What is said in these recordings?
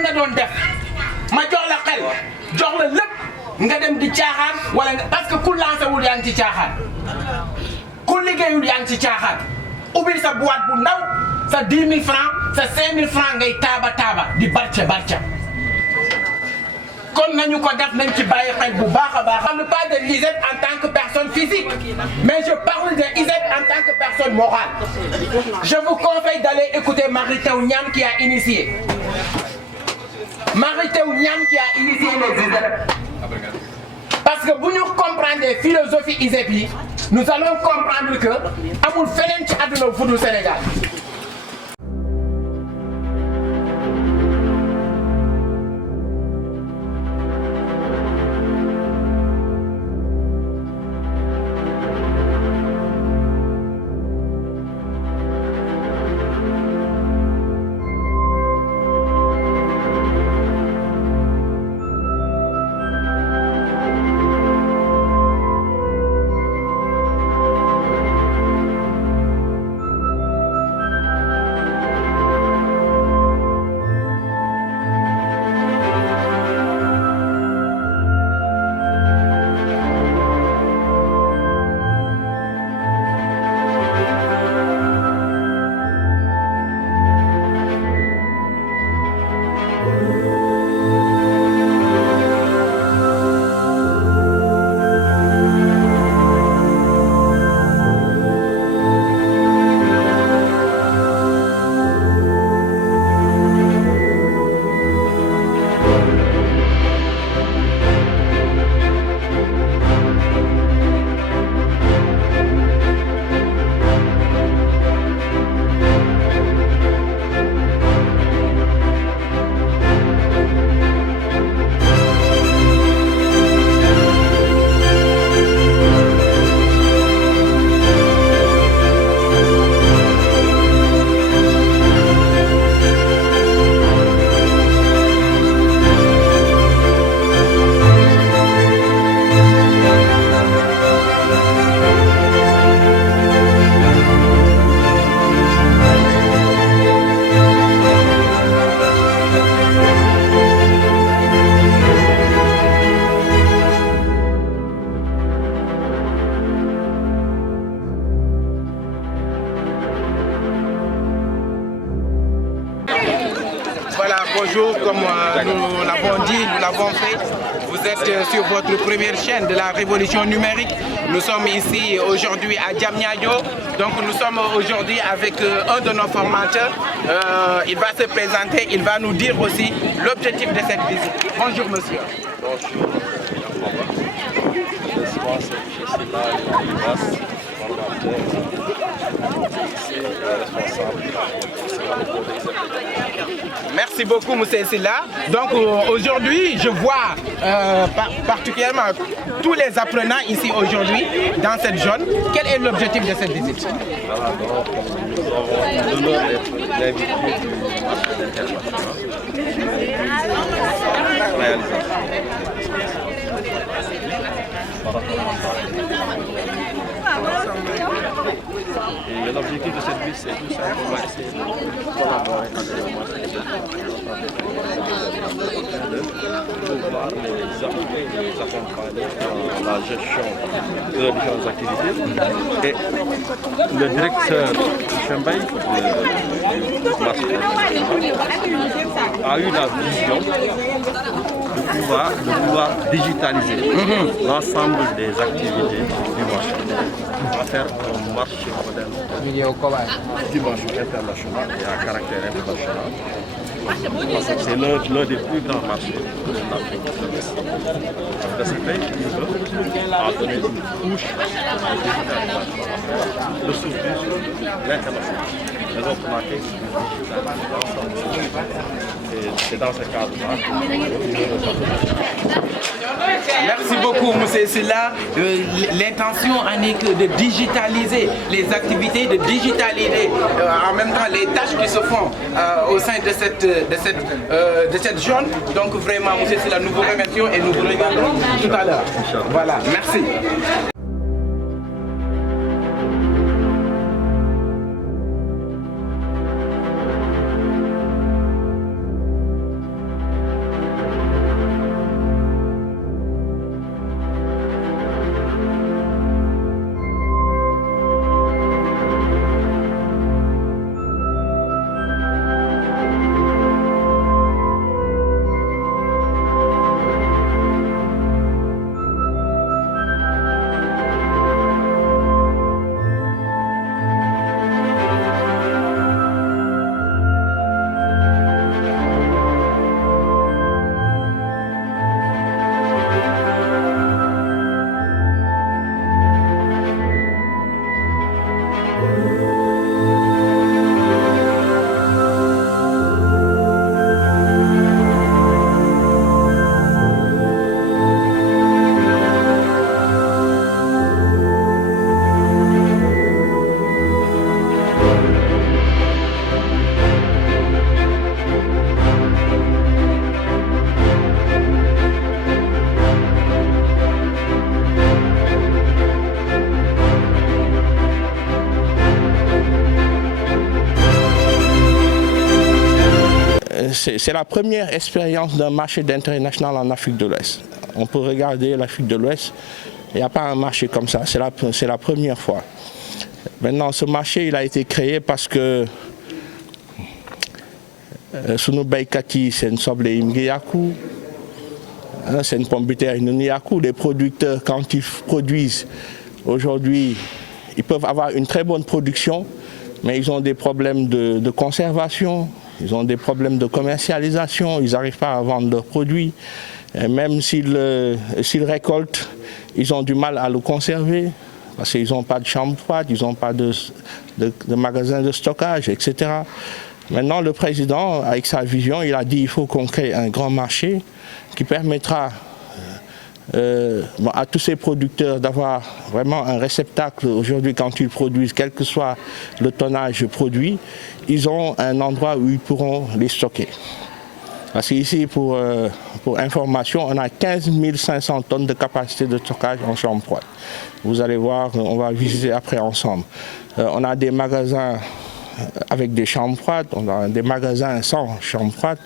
lan nga doon def ma jox la xel jox la lépp nga dem di caaxaan wala parce que ku lancé wul yaa ngi ci caaxaan ku liggéeyul yaa ngi ci caaxaan ubbil sa boîte bu ndaw sa 10 000 francs sa 5 000 francs ngay taaba di barca kon nañu ko def nañ ci bàyyi xel bu baax a baax. Je ne parle pas de l'ISEP en tant que personne physique mais je parle de l'ISEP en tant que personne morale. Je vous conseille d'aller écouter Mary Teuw Niane qui a initié. Mary Teuw Niane qui a initié les ISEP. Parce que bu ñu comprendre philosophie ISEP yi nous allons comprendre que amul feneen ci àdduna fu dul Sénégal. Voilà, bonjour, comme nous l'avons dit, nous l'avons fait. Vous êtes sur votre première chaîne de la révolution numérique. Nous sommes ici aujourd'hui à Diamniadio. Donc nous sommes aujourd'hui avec un de nos formateurs. Il va se présenter, il va nous dire aussi l'objectif de cette visite. Bonjour monsieur. Bonjour. Merci beaucoup, M. Silla. Donc aujourd'hui, je vois particulièrement tous les apprenants ici aujourd'hui dans cette zone. Quel est l'objectif de cette visite? Voilà, donc nous avons l'honneur d'être l'invité du marché international. Et l'objectif de cette visite, c'est tout simplement essayer de collaborer avec le marché de pouvoir les appuyer et les accompagner dans la gestion de leurs différentes activités. Et le directeur Chembaï du marché a eu la vision de pouvoir digitaliser l'ensemble des activités du marché, à faire un marché moderne dimension internationale et à caractère international. C'est l'un des plus grands marchés de l'Afrique de l'Est. De ce fait, il a donné une couche de s'ouvrir sur l'international. Raison pour laquelle c'est dans ce cadre-là que Merci beaucoup, M. Silla. L'intention en est que de digitaliser les activités, de digitaliser en même temps les tâches qui se font au sein de cette zone. Donc vraiment, M. Silla, nous vous remercions et nous vous reviendrons tout à l'heure. Voilà, merci. c'est la première expérience d'un marché d'intérêt national en Afrique de l'Ouest. On peut regarder l'Afrique de l'Ouest, il n'y a pas un marché comme ça, c'est la première fois. Maintenant, ce marché il a été créé parce que sunu baykat yi seen soble yi mu ngi yàqu, seen pomme de terre yi ñu ngi yàqu. Les producteurs, quand ils produisent aujourd'hui, ils peuvent avoir une très bonne production, mais ils ont des problèmes de conservation, ils ont des problèmes de commercialisation, ils n'arrivent pas à vendre leurs produits. Et même s'ils récoltent, ils ont du mal à le conserver parce qu'ils n'ont pas de chambre froide, ils n'ont pas de magasin de stockage, etc. Maintenant, le président, avec sa vision, il a dit qu'il faut qu'on crée un grand marché qui permettra à tous ces producteurs d'avoir vraiment un réceptacle. Aujourd'hui, quand ils produisent, quel que soit le tonnage produit, ils ont un endroit où ils pourront les stocker. Parce qu'ici, pour information, on a 15 500 tonnes de capacité de stockage en chambre froide. Vous allez voir, on va visiter après ensemble. On a des magasins avec des chambres froides, on a des magasins sans chambre froide.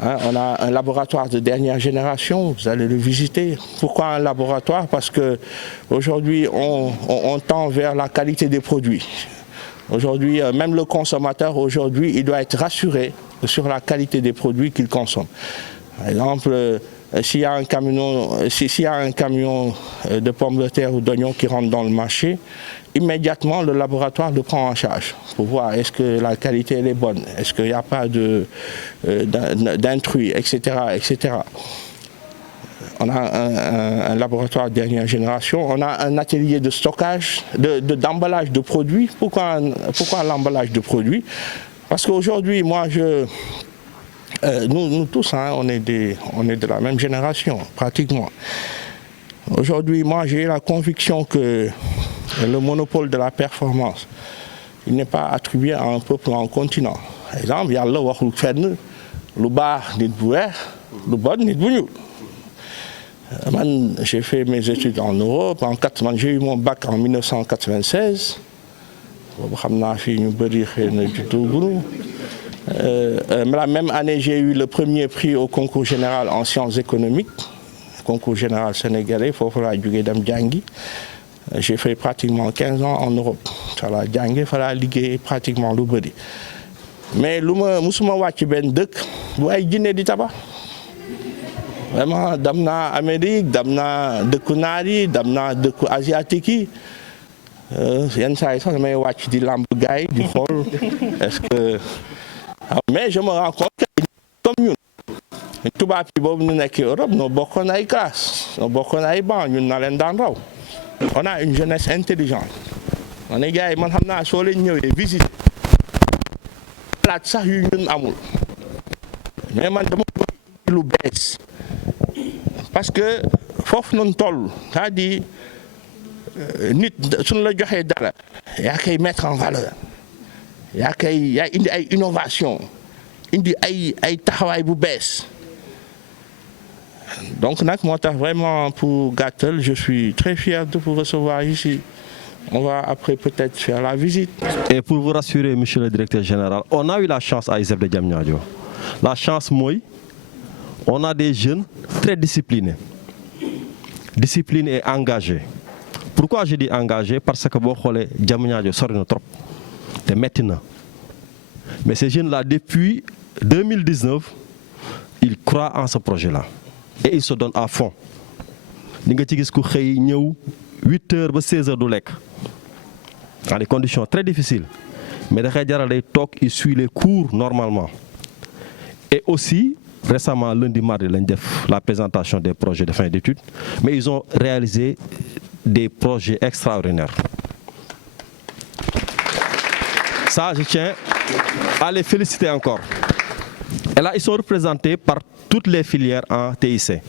On a un laboratoire de dernière génération, vous allez le visiter. Pourquoi un laboratoire? Parce qu'aujourd'hui, on tend vers la qualité des produits. Aujourd'hui, même le consommateur, aujourd'hui, il doit être rassuré sur la qualité des produits qu'il consomme. Par exemple, s'il y a un camion de pommes de terre ou d'oignons qui rentre dans le marché, immédiatement le laboratoire le prend en charge pour voir est-ce que la qualité elle est bonne, est-ce qu'il n'y a pas d'intrus, etc., etc. On a un laboratoire de dernière génération, on a un atelier de stockage, d'emballage de produits. Pourquoi l'emballage de produits? Parce qu'aujourd'hui, moi, nous tous, on est de la même génération, pratiquement. Aujourd'hui, moi, j'ai la conviction que le monopole de la performance, il n'est pas attribué à un peuple ou à un continent. Par exemple, yàlla waxul fenn lu baax nit bu weex, lu bon nit bu ñuul. J'ai fait mes études en Europe. J'ai eu mon bac en 1996. La même année, j'ai eu le premier prix au concours général en sciences économiques, concours général sénégalais. J'ai fait pratiquement 15 ans en Europe. Il fallait liguer pratiquement le body. Mais je suis allé à tabac. Vraiment, damna Amérique, damna dëkku naar yi, damna dëkku asiatique yi. Yenn saa yi sax damay wàcc di lamb gaay di xool est-ce que mais je me rends compte que comme ñun tubaab yi boobu ñu nekk Europe noo bokkoon ay classe, noo bokkoon ay banc, ñun na leen daan raw. On a une jeunesse intelligente. On est gars yi man xam naa soo leen ñëwee visite laaj sax yu ñun amul. Mais man dama bëgg lu bees. Parce que foofu noonu toll c'est-à-dire nit suñu la joxee dara yaa koy mettre en valeur yaa indi ay innovation indi ay taxawaay bu bees. Donc nag moo tax vraiment pour gàttal je suis très fier de vous recevoir ici. On va après peut-être faire la visite. Et pour vous rassurer, monsieur le directeur général, on a eu la chance à ISEP de Diamniadio. La chance mooy on a des jeunes très disciplinés et engagés. Pourquoi je dis engagés? Parce que boo xoolee Diamniadio sori na trop te metti na. Mais ces jeunes-là, depuis 2019, ils croient en ce projet-là et ils se donnent à fond. Ni nga ci gis ku xëy ñëw 8h ba 16h du lekk dans des conditions très difficiles mais dafay jaral day toog il suit les cours normalement. Et aussi récemment lundi mardi lañ def la présentation des projets de fin d'études mais ils ont réalisé des projets extraordinaires. Ça je tiens à les féliciter encore. Et là ils sont représentés par toutes les filières en TIC.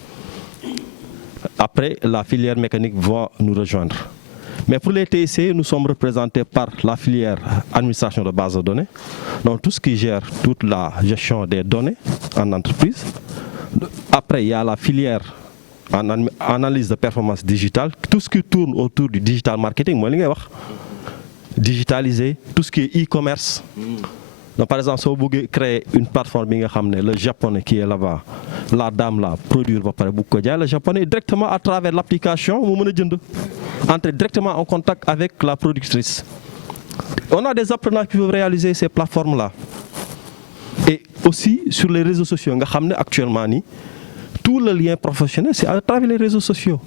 Après la filière mécanique va nous rejoindre. Mais pour les TIC, nous sommes représentés par la filière administration de base de données, donc tout ce qui gère toute la gestion des données en entreprise. Après, il y a la filière en analyse de performance digitale, tout ce qui tourne autour du digital marketing, moi, digitaliser, tout ce qui est e-commerce, Donc, par exemple, si vous voulez créer une plateforme, le japonais qui est là-bas, la dame là, produire le japonais directement à travers l'application, vous pouvez entrer directement en contact avec la productrice. On a des apprenants qui peuvent réaliser ces plateformes-là. Et aussi sur les réseaux sociaux, actuellement, tout le lien professionnel, c'est à travers les réseaux sociaux.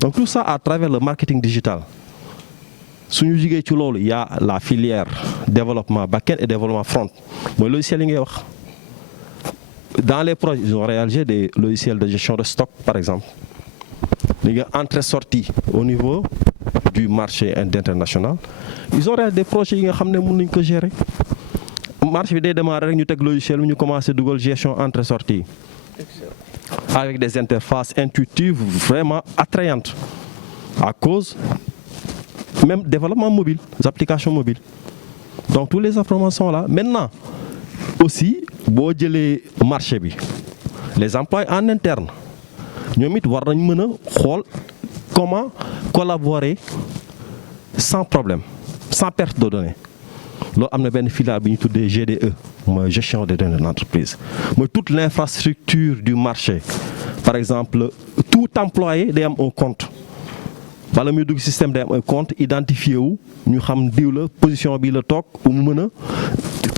Donc tout ça à travers le marketing digital. Il y a la filière développement back-end et développement front. Dans les projets, ils ont réalisé des logiciels de gestion de stock, par exemple. Les entrées-sorties au niveau du marché international. Ils ont réalisé des projets qui sont gérer. Le marché a démarré, nous avons logiciel, nous commencé à gestion entrée-sortie. Avec des interfaces intuitives vraiment attrayantes. À cause même développement mobile, des applications mobiles. Donc tous les informations sont là. Maintenant, aussi, les marchés, les emplois en interne, nous devons comment collaborer sans problème, sans perte de données. Nous avons une filiale de GDE, gestion des données de l'entreprise. Toute l'infrastructure du marché, par exemple, tout employé a un compte. Dans le système a un compte identifié où nous avons la position de le TOC ou nous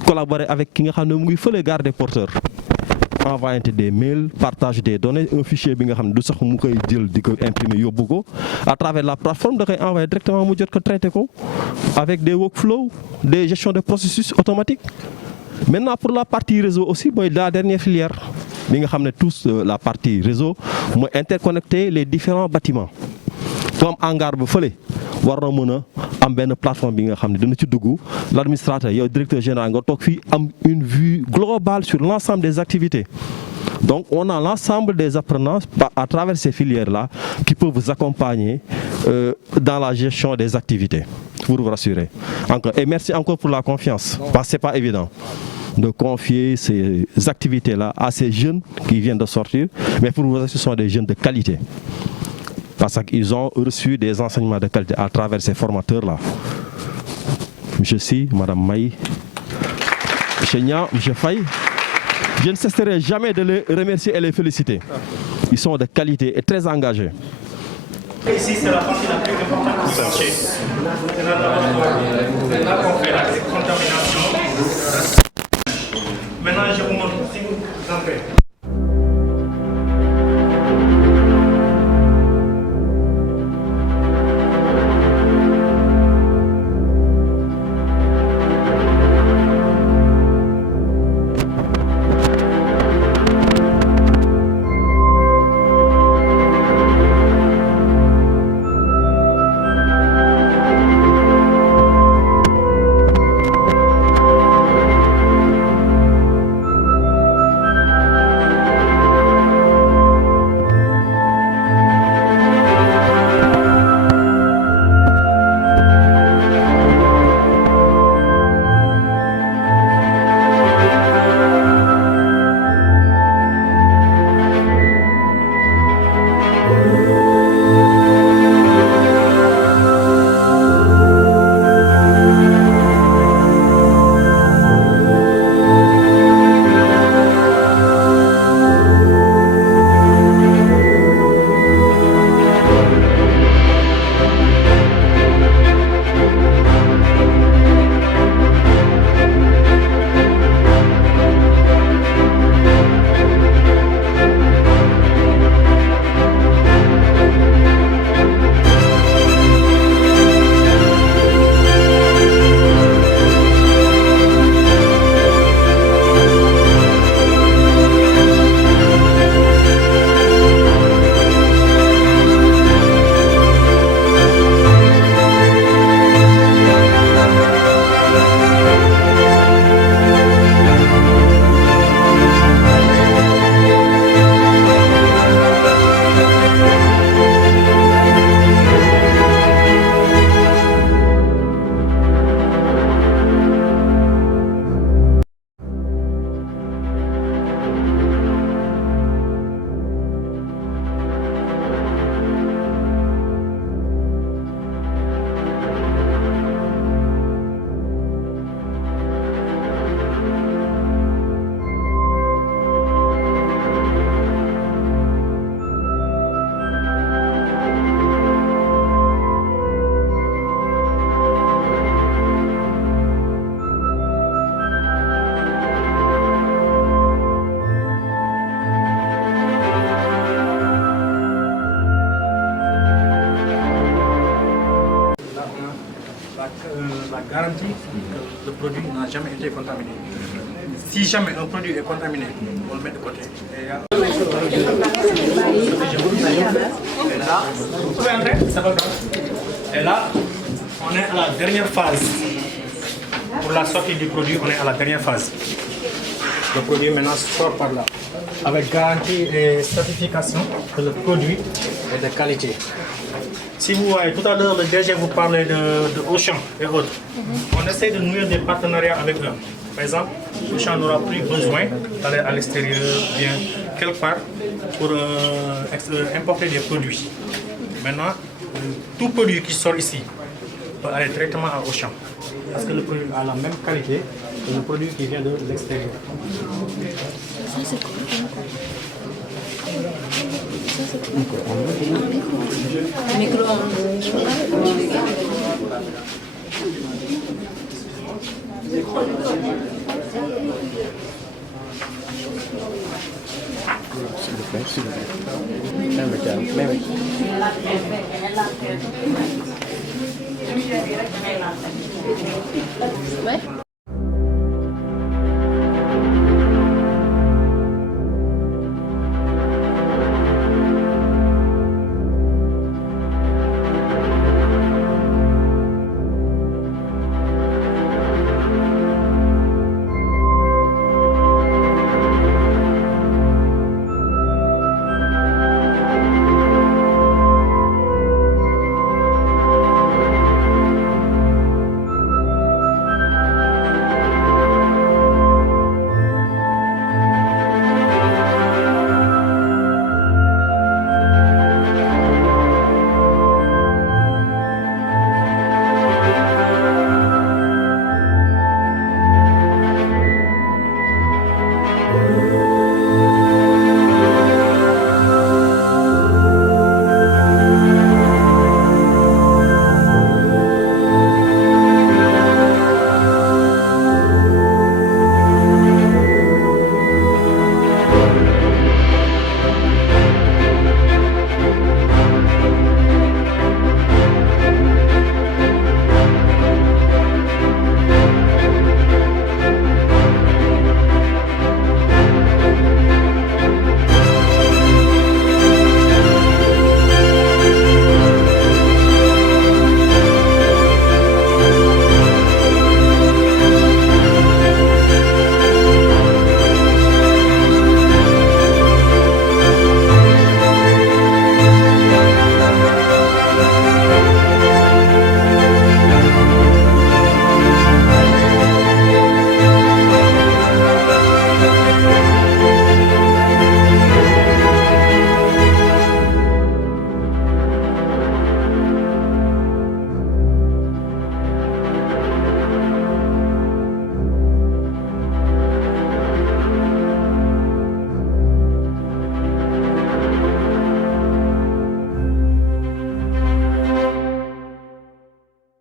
collaborer avec qui nous avons les gardes porteurs. Envoyer des mails, partager des données, un fichier que nous avons imprimé à travers la plateforme, nous avons envoyé directement avec des workflows, des gestions de processus automatiques. Maintenant, pour la partie réseau aussi, la dernière filière, nous avons tous la partie réseau, interconnecter les différents bâtiments. Comme hangar bu feulé war na mëna am benn plateforme bi nga xamné dana ci dugg l'administrateur yow directeur général nga tok fi am une vue globale sur l'ensemble des activités. Donc on a l'ensemble des apprenants à travers ces filières là qui peuvent vous accompagner dans la gestion des activités, pour vous rassurer. Encore et merci encore pour la confiance parce que c'est pas évident de confier ces activités là à ces jeunes qui viennent de sortir, mais pour vous rassurer, ce sont des jeunes de qualité. Parce qu'ils ont reçu des enseignements de qualité à travers ces formateurs-là. Monsieur Si, Madame Maï, Monsieur Nia, Monsieur Faye, je ne cesserai jamais de les remercier et les féliciter. Ils sont de qualité et très engagés. Ici, c'est la partie la plus importante du marché. C'est là qu'on fait la décontamination. Maintenant, je vous montre si vous entrez. le produit n'a jamais été contaminé. Si jamais un produit est contaminé, on le met de côté. Et là, vous pouvez entrer, ça va bien. Et là, on est à la dernière phase. Pour la sortie du produit, on est à la dernière phase. Le produit maintenant sort par là. Avec garantie et certification que le produit est de qualité. Si vous voyez, tout à l'heure, le DG vous parlait de Auchan et autres. On essaie de nouer des partenariats avec eux. Par exemple, Auchan n'aura plus besoin d'aller à l'extérieur, bien quelque part, pour importer des produits. Maintenant, tout produit qui sort ici peut aller directement à Auchan. Parce que le produit a la même qualité que le produit qui vient de l'extérieur. Ouais.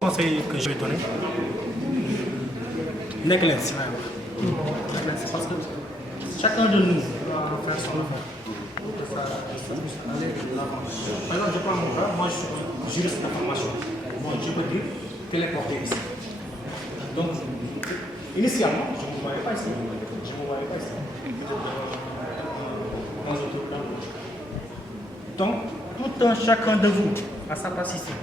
Conseil que je vais donner, nekk leen si parce que chacun de nous doit faire son devoir. Par exemple, je prends mon cas, moi je suis juriste d'information. Moi je peux dire quel est porté ici. Donc, initialement, je ne me voyais pas ici. Donc, tout un chacun de vous a sa place ici.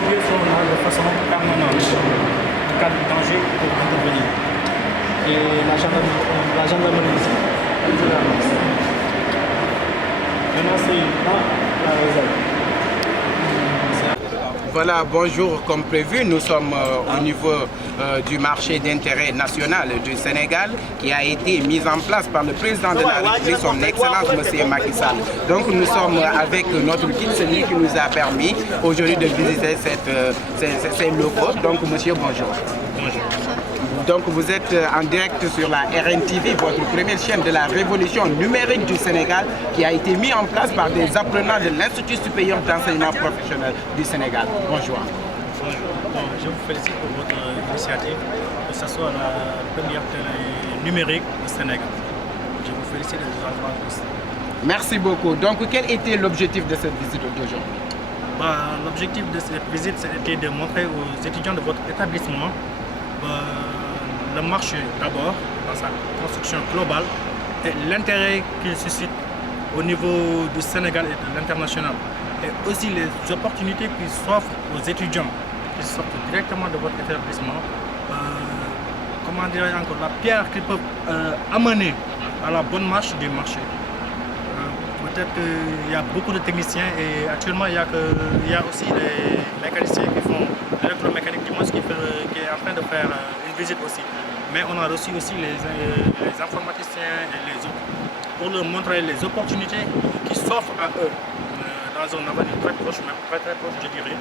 procédures sont là de façon permanente. En cas de danger, il faut intervenir. Et la gendarmerie ici, elle fait la masse. Maintenant, c'est là la réserve. Voilà, bonjour. Comme prévu, nous sommes au niveau du marché d'intérêt national du Sénégal qui a été mis en place par le président de la République, son Excellence M. Macky Sall. Donc nous sommes avec notre guide, celui qui nous a permis aujourd'hui de visiter ces locaux. Donc monsieur, bonjour. Bonjour. Donc vous êtes en direct sur la RNTV, votre première chaîne de la révolution numérique du Sénégal qui a été mise en place par des apprenants de l'Institut supérieur d'enseignement professionnel du Sénégal. Bonjour. Bonjour. Bon, je vous félicite pour votre initiative, que ce soit la première télé numérique au Sénégal. Je vous félicite et vous encourage aussi. Merci beaucoup. Donc quel était l'objectif de cette visite d'aujourd'hui? L'objectif de cette visite, c'était de montrer aux étudiants de votre établissement le marché d'abord, dans sa construction globale, et l'intérêt qu'il suscite au niveau du Sénégal et de l'international. Et aussi les opportunités qui s'offrent aux étudiants qui sortent directement de votre établissement. Comment dirais-je encore, la pierre qu'ils peuvent amener à la bonne marche du marché. Peut-être qu'il y a beaucoup de techniciens et actuellement il y a aussi les mécaniciens qui font l'électromécanique du monde qui est en train de faire une visite aussi. Mais on a reçu aussi les informaticiens et les autres pour leur montrer les opportunités qui s'offrent à eux dans un avenir très proche, même très proche je dirais,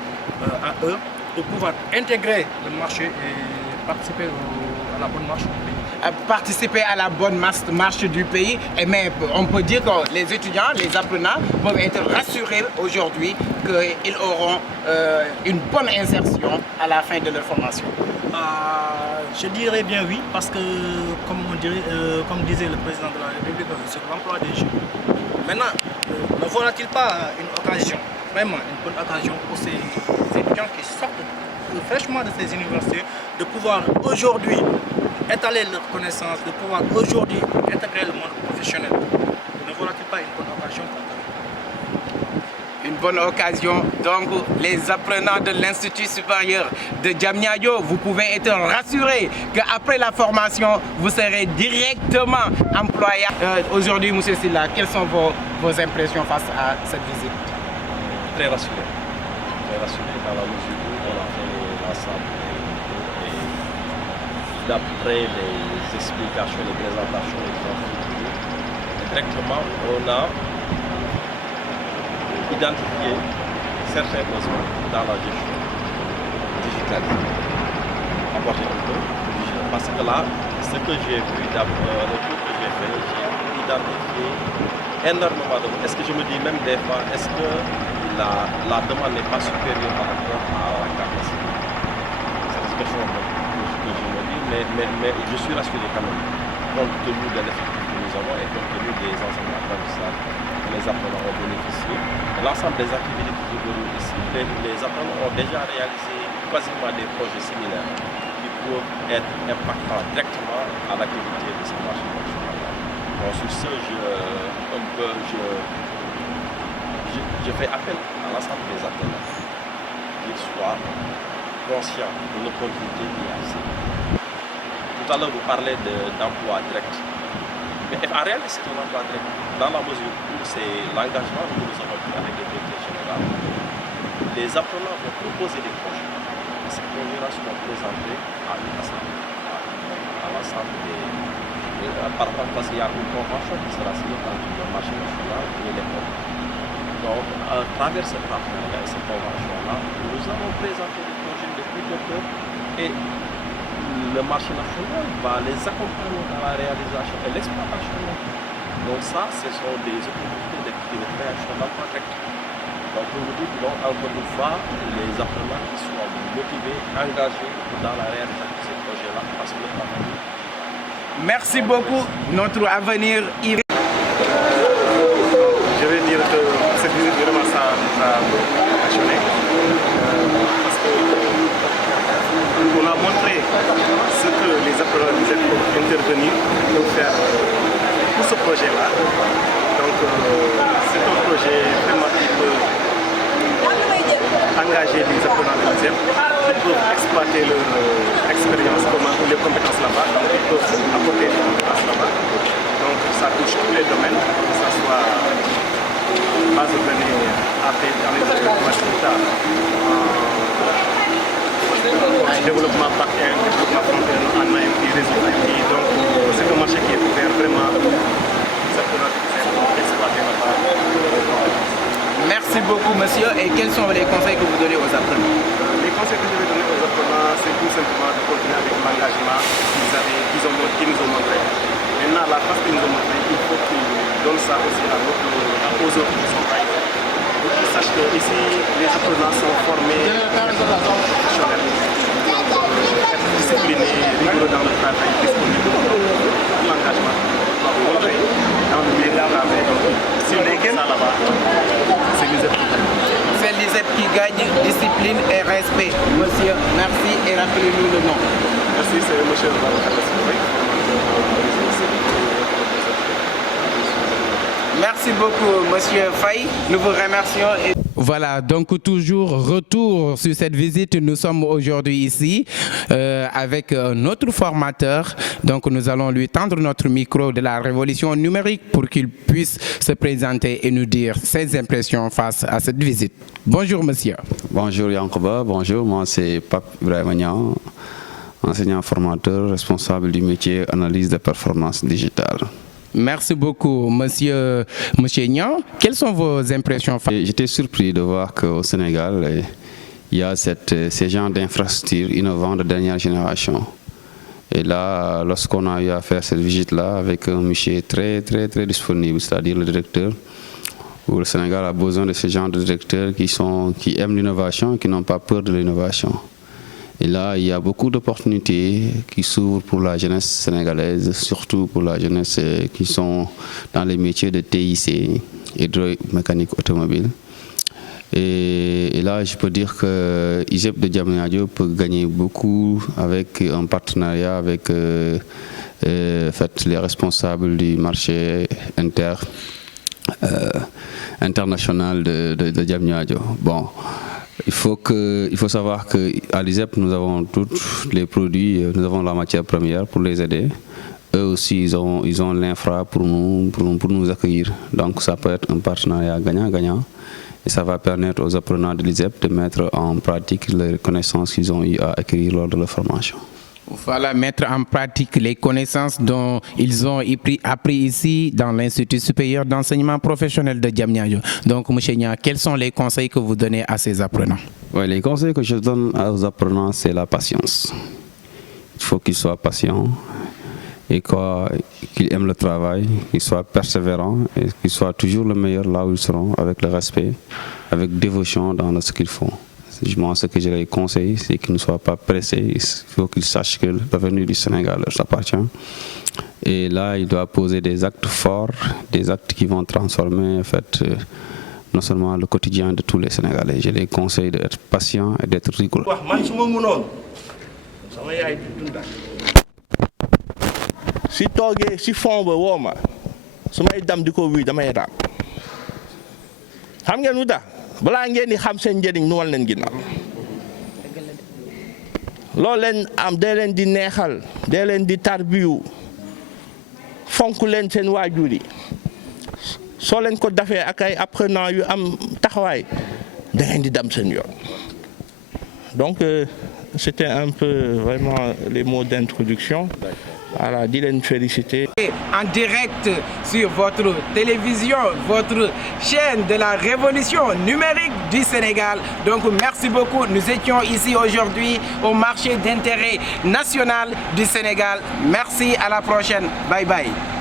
à eux de pouvoir intégrer le marché et participer à la bonne marche du pays. Participer à la bonne marche du pays, mais on peut dire que les étudiants, les apprenants peuvent être rassurés aujourd'hui qu'ils auront une bonne insertion à la fin de leur formation. Je dirais bien oui, parce que comme disait le président de la République, sur l'emploi des jeunes. Maintenant, ne voilà-t-il pas une occasion, vraiment une bonne occasion pour ces étudiants qui sortent fraîchement de ces universités, de pouvoir aujourd'hui étaler leurs connaissances, de pouvoir aujourd'hui intégrer le monde professionnel. Ne voilà-t-il pas une bonne occasion pour eux? Une bonne occasion. Donc, les apprenants de l'Institut supérieur de Diamniadio, vous pouvez être rassurés qu'après la formation, vous serez directement employé. Aujourd'hui, M. Silla, quelles sont vos impressions face à cette visite? Très rassuré. Très rassuré dans la mesure où on a fait l'ensemble. D'après les explications, les présentations, directement, on a identifié certains besoins dans la gestion digitalisée. Apporter un peu, parce que là, ce que j'ai vu, le tour que j'ai fait, j'ai identifié énormément de... Est-ce que je me dis même des fois, est-ce que la demande n'est pas supérieure par rapport à la capacité? C'est une question que je me dis. Mais je suis rassuré quand même, compte tenu de l'effectif que nous avons et compte tenu des enseignements apprentissages que les apprenants ont bénéficié. L'ensemble des activités qui se déroulent ici, les apprenants ont déjà réalisé quasiment des projets similaires qui peuvent être impactants directement à l'activité de ce marché national. Donc sur ce, je fais appel à l'ensemble des apprenants, qu'ils soient conscients de l'opportunité qui est ici. Tout à l'heure, vous parlez d'emploi direct. Mais en réalité, c'est un emploi direct. Dans la mesure où c'est l'engagement que nous avons pris avec les directeurs généraux, les apprenants vont proposer des projets. Ces projets-là seront présentés à l'ensemble des... Par contre, parce qu'il y a une convention qui sera signée entre le marché national et l'école. Donc, à travers cette partenariat et cette convention-là, nous avons présenté des projets de plus d'auteurs et le marché national va les accompagner dans la réalisation et l'exploitation. Donc ça, ce sont des opportunités de création d'emploi direct. Donc nous voulons encore une fois les apprenants qui soient motivés, engagés dans la réalisation de ces projets-là, parce que le travail. Merci beaucoup. Notre avenir irait. Je vais dire que cette visite, vraiment, ça nous a passionné. Parce qu'on a montré ce que les apprenants nous peuvent intervenir pour faire pour ce projet-là. Donc, c'est un projet vraiment qui peut engager engager les apprenants de l'ISEP qui peuvent exploiter leur expérience, les compétences là-bas, donc ils peuvent apporter des compétences là-bas. Donc ça touche tous les domaines, que ce soit base de données, analyse de développement back-end, développement front-end en AMP, réseau IP. Donc c'est un marché qui est ouvert vraiment exactement exploiter là-bas. Merci beaucoup, monsieur. Et quels sont les conseils que vous donnez aux apprenants? Les conseils que je vais donner aux apprenants, c'est tout simplement de continuer avec l'engagement qu'ils nous ont montré. Maintenant, la phase qu'ils nous ont montré, il faut qu'ils donnent ça aussi aux autres qui sont là. Donc, ils sachent qu'ici, les apprenants sont formés professionnels, être disciplinés, rigoureux dans le travail, disponibles pour l'engagement. Montrer dans le milieu de travail. Donc, si on est ça là-bas, c'est l'ISEP qui gagne. C'est l'ISEP qui gagne, discipline et respect. Monsieur, merci et rappelez-nous le nom. Merci, c'est monsieur Babacar. Merci beaucoup, monsieur Faye. Nous vous remercions. Voilà, donc toujours retour sur cette visite. Nous sommes aujourd'hui ici avec notre formateur. Donc nous allons lui tendre notre micro de la révolution numérique pour qu'il puisse se présenter et nous dire ses impressions face à cette visite. Bonjour monsieur. Bonjour Yankoba, bonjour, moi c'est Pape Ibrahima Niang, enseignant formateur responsable du métier analyse de performance digitale. Merci beaucoup, monsieur Niang. Quelles sont vos impressions? J'étais surpris de voir qu'au Sénégal, il y a ces genres d'infrastructures innovantes de dernière génération. Et là, lorsqu'on a eu à faire cette visite-là avec un monsieur très disponible, c'est-à-dire le directeur, où le Sénégal a besoin de ce genre de directeurs qui aiment l'innovation, qui n'ont pas peur de l'innovation. Et là, il y a beaucoup d'opportunités qui s'ouvrent pour la jeunesse sénégalaise, surtout pour la jeunesse qui sont dans les métiers de TIC, hydromécanique automobile. Et là, je peux dire que ISEP de Diamniadio peut gagner beaucoup avec un partenariat avec les responsables du marché international de Diamniadio. Bon. Il faut savoir qu'à l'ISEP, nous avons tous les produits, nous avons la matière première pour les aider. Eux aussi, ils ont l'infra pour nous accueillir. Donc ça peut être un partenariat gagnant-gagnant. Et ça va permettre aux apprenants de l'ISEP de mettre en pratique les connaissances qu'ils ont eu à acquérir lors de leur formation. Voilà, mettre en pratique les connaissances dont ils ont appris ici dans l'Institut supérieur d'enseignement professionnel de Diamniadio. Donc, M. Niang, quels sont les conseils que vous donnez à ces apprenants? Oui, les conseils que je donne aux apprenants, c'est la patience. Il faut qu'ils soient patients et qu'ils aiment le travail, qu'ils soient persévérants et qu'ils soient toujours le meilleur là où ils seront, avec le respect, avec dévotion dans ce qu'ils font. Moi, ce que je les conseille, c'est qu'ils ne soient pas pressés. Il faut qu'ils sachent que l'avenir du Sénégal leur appartient. Et là, ils doivent poser des actes forts, des actes qui vont transformer en fait, non seulement le quotidien de tous les Sénégalais. Je les conseille d'être patients et d'être rigoureux. Si toogee si fond ba woo ma su may dam di ko wii damay raam xam ngeen lu tax balaa ngeen di xam seen njëriñ nu wal leen ginnaaw loolu leen am dee leen di neexal dee leen di tarbiyu fonk leen seen waajur yi soo leen ko dafee ak ay apprenants yu am taxawaay da ngeen di dem seen yoon donc c'était un peu vraiment les mots d'introduction. Voilà, dis les féliciter. En direct sur votre télévision, votre chaîne de la révolution numérique du Sénégal. Donc merci beaucoup. Nous étions ici aujourd'hui au marché d'intérêt national du Sénégal. Merci, à la prochaine. Bye bye.